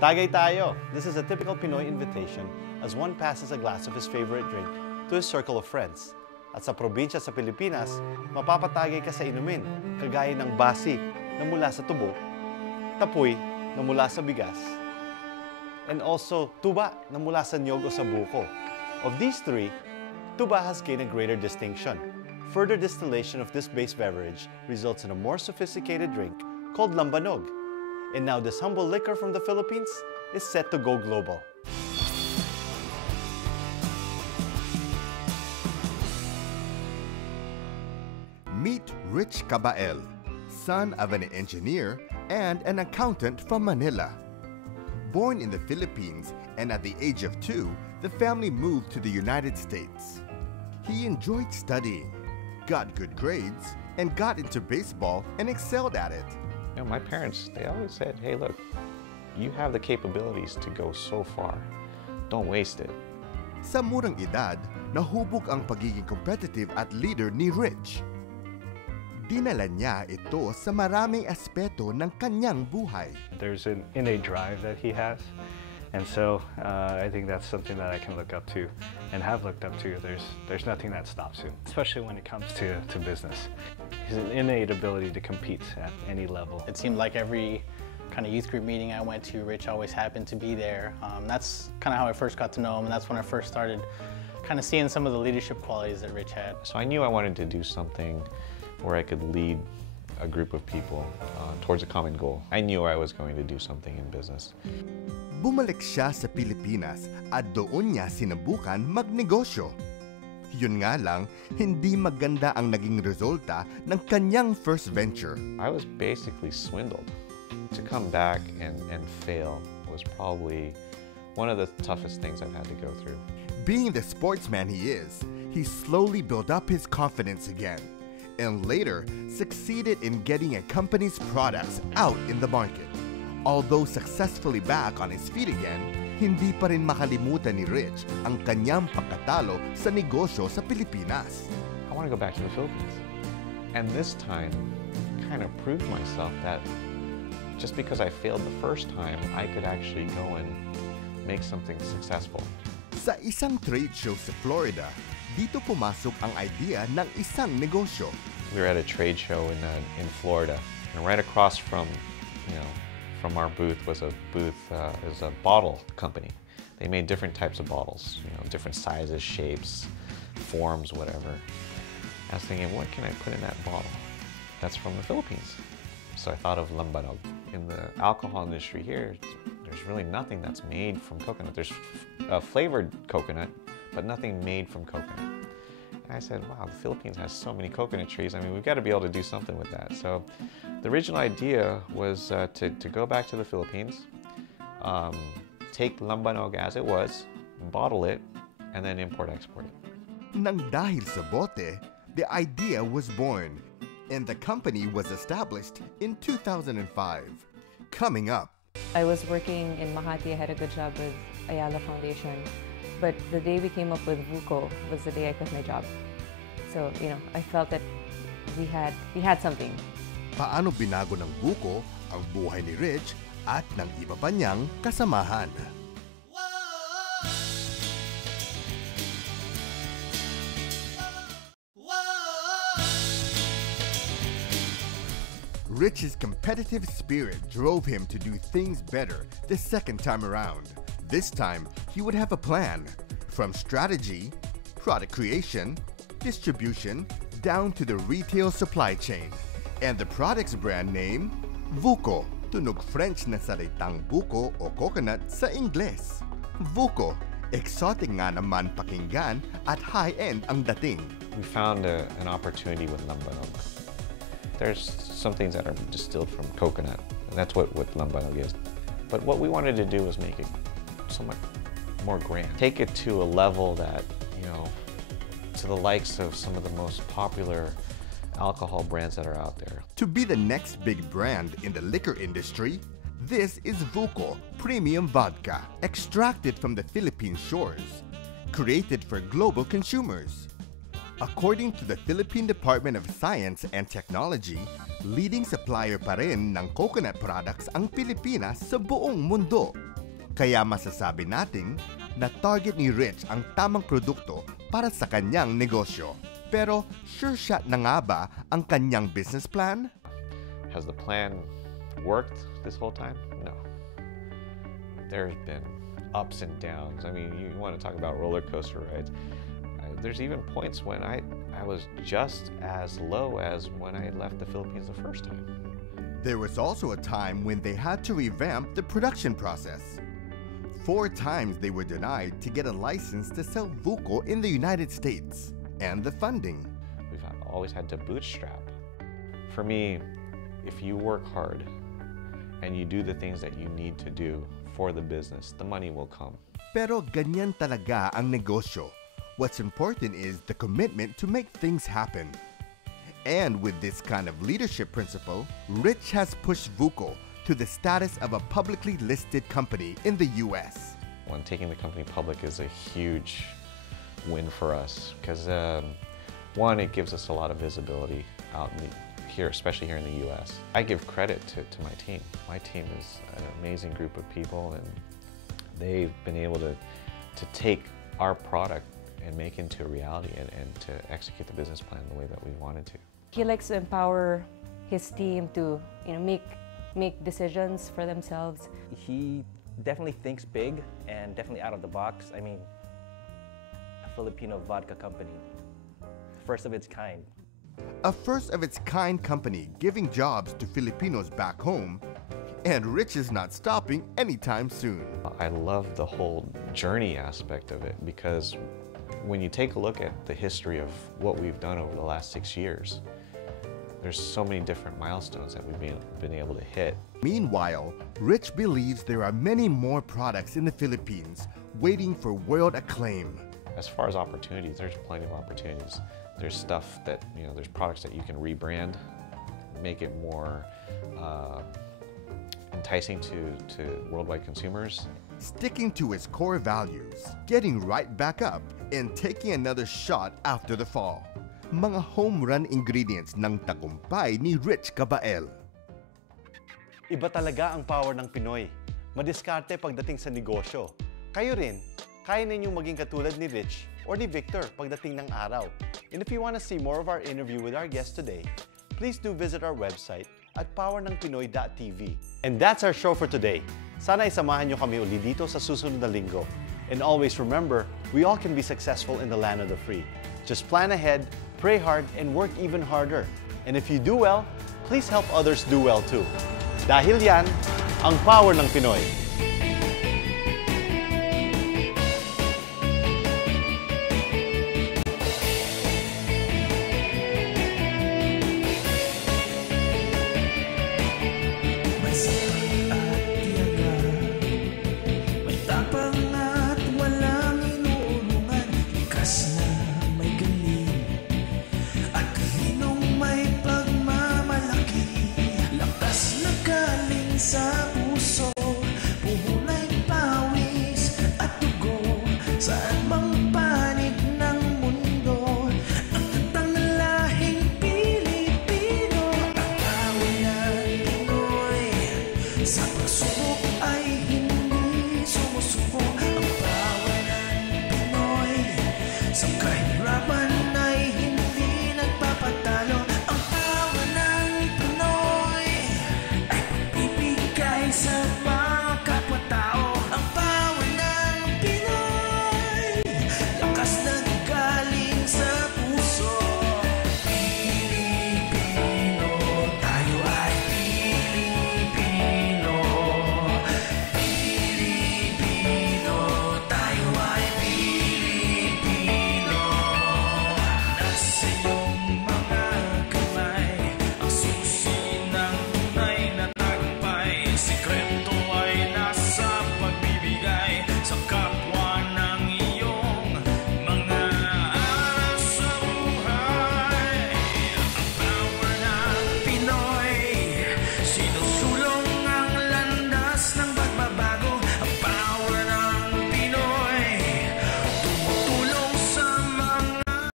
Tagay tayo! This is a typical Pinoy invitation as one passes a glass of his favorite drink to his circle of friends. At sa probinsya sa Pilipinas, mapapatagay ka sa inumin, kagaya ng basi na mula sa tubo, tapoy na mula sa bigas, and also tuba na mula sa niyog o sa buko. Of these three, tuba has gained a greater distinction. Further distillation of this base beverage results in a more sophisticated drink called lambanog. And now this humble liquor from the Philippines is set to go global. Meet Duque-Cabuay, son of an engineer and an accountant from Manila. Born in the Philippines and at the age of 2, the family moved to the United States. He enjoyed studying, got good grades, and got into baseball and excelled at it. You know, my parents, they always said, hey, look, you have the capabilities to go so far. Don't waste it. Sa murang edad, nahubog ang pagiging competitive at leader ni Rich. Dinala niya ito sa maraming aspeto ng kanyang buhay. There's an innate drive that he has, and so I think that's something that I can look up to and have looked up to. There's nothing that stops him, especially when it comes to business. He's an innate ability to compete at any level. It seemed like every kind of youth group meeting I went to, Rich always happened to be there. That's kind of how I first got to know him, and that's when I first started kind of seeing some of the leadership qualities that Rich had. So I knew I wanted to do something where I could lead a group of people towards a common goal. I knew I was going to do something in business. Bumalik siya sa Pilipinas at doon niya sinubukan magnegosyo. Yun nga lang, hindi maganda ang naging resulta ng kanyang first venture. I was basically swindled. To come back and fail was probably one of the toughest things I've had to go through. Being the sportsman he is, he slowly built up his confidence again, and later succeeded in getting a company's products out in the market. Although successfully back on his feet again, hindi pa rin makalimutan ni Rich ang kanyang pagkatalo sa negosyo sa Pilipinas. I want to go back to the Philippines. And this time, kind of proved myself that just because I failed the first time, I could actually go and make something successful. Sa isang trade show sa Florida, dito pumasok ang idea ng isang negosyo. We were at a trade show in Florida, and right across from our booth was a bottle company. They made different types of bottles, different sizes, shapes, forms, whatever. I was thinking, what can I put in that bottle? That's from the Philippines. So I thought of lambanog. In the alcohol industry here, there's really nothing that's made from coconut. There's flavored coconut, but nothing made from coconut. And I said, wow, the Philippines has so many coconut trees. I mean, we've got to be able to do something with that. So the original idea was to go back to the Philippines, take lambanog as it was, bottle it, and then import-export it. Nang dahil sa bote, the idea was born, and the company was established in 2005. Coming up, I was working in Makati. I had a good job with Ayala Foundation. But the day we came up with Vuqo was the day I quit my job. So, I felt that we had something. Paano binago ng Vuqo ang buhay ni Rich at ng iba pa niyang kasamahan? Rich's competitive spirit drove him to do things better the second time around. This time, he would have a plan, from strategy, product creation, distribution, down to the retail supply chain. And the product's brand name, Vuqo, tunog French na salitang buko o coconut sa Ingles. Vuqo, exotic nga naman pakinggan at high-end ang dating. We found an opportunity with lambanog. There's some things that are distilled from coconut, and that's what lambanog is. But what we wanted to do was make it somewhat more grand. Take it to a level that, to the likes of some of the most popular alcohol brands that are out there. To be the next big brand in the liquor industry, this is Vuqo Premium Vodka, extracted from the Philippine shores, created for global consumers. According to the Philippine Department of Science and Technology, leading supplier pa rin ng coconut products ang Pilipinas sa buong mundo. Kaya masasabi nating na target ni Rich ang tamang produkto para sa kanyang negosyo. Pero sure shot na nga ba ang kanyang business plan? Has the plan worked this whole time? No. There's been ups and downs. I mean, you want to talk about roller coaster rides. There's even points when I was just as low as when I left the Philippines the first time. There was also a time when they had to revamp the production process. 4 times they were denied to get a license to sell Vuqo in the United States. And the funding. We've always had to bootstrap. For me, if you work hard and you do the things that you need to do for the business, the money will come. Pero ganyan talaga ang negosyo. What's important is the commitment to make things happen. And with this kind of leadership principle, Rich has pushed Vuqo to the status of a publicly listed company in the US. When taking the company public is a huge win for us because one, it gives us a lot of visibility out here, especially here in the US. I give credit to my team. My team is an amazing group of people, and they've been able to take our product and make it into a reality and to execute the business plan the way that we wanted to. He likes to empower his team to make decisions for themselves. He definitely thinks big and definitely out of the box. I mean, Filipino vodka company, first of its kind. A first-of-its-kind company giving jobs to Filipinos back home, and Rich is not stopping anytime soon. I love the whole journey aspect of it because when you take a look at the history of what we've done over the last 6 years, there's so many different milestones that we've been able to hit. Meanwhile, Rich believes there are many more products in the Philippines waiting for world acclaim. As far as opportunities, there's plenty of opportunities. There's stuff that, there's products that you can rebrand, make it more enticing to worldwide consumers. Sticking to his core values, getting right back up, and taking another shot after the fall. Mga home run ingredients ng tagumpay ni Rich Cabuay. Iba talaga ang power ng Pinoy. Madiskarte pagdating sa negosyo. Kayo rin, kaya ninyong maging katulad ni Rich or ni Victor pagdating ng araw. And if you want to see more of our interview with our guest today, please do visit our website at powernangpinoy.tv. And that's our show for today. Sana isamahan nyo kami uli dito sa susunod na linggo. And always remember, we all can be successful in the land of the free. Just plan ahead, pray hard, and work even harder. And if you do well, please help others do well too. Dahil yan, ang power ng Pinoy.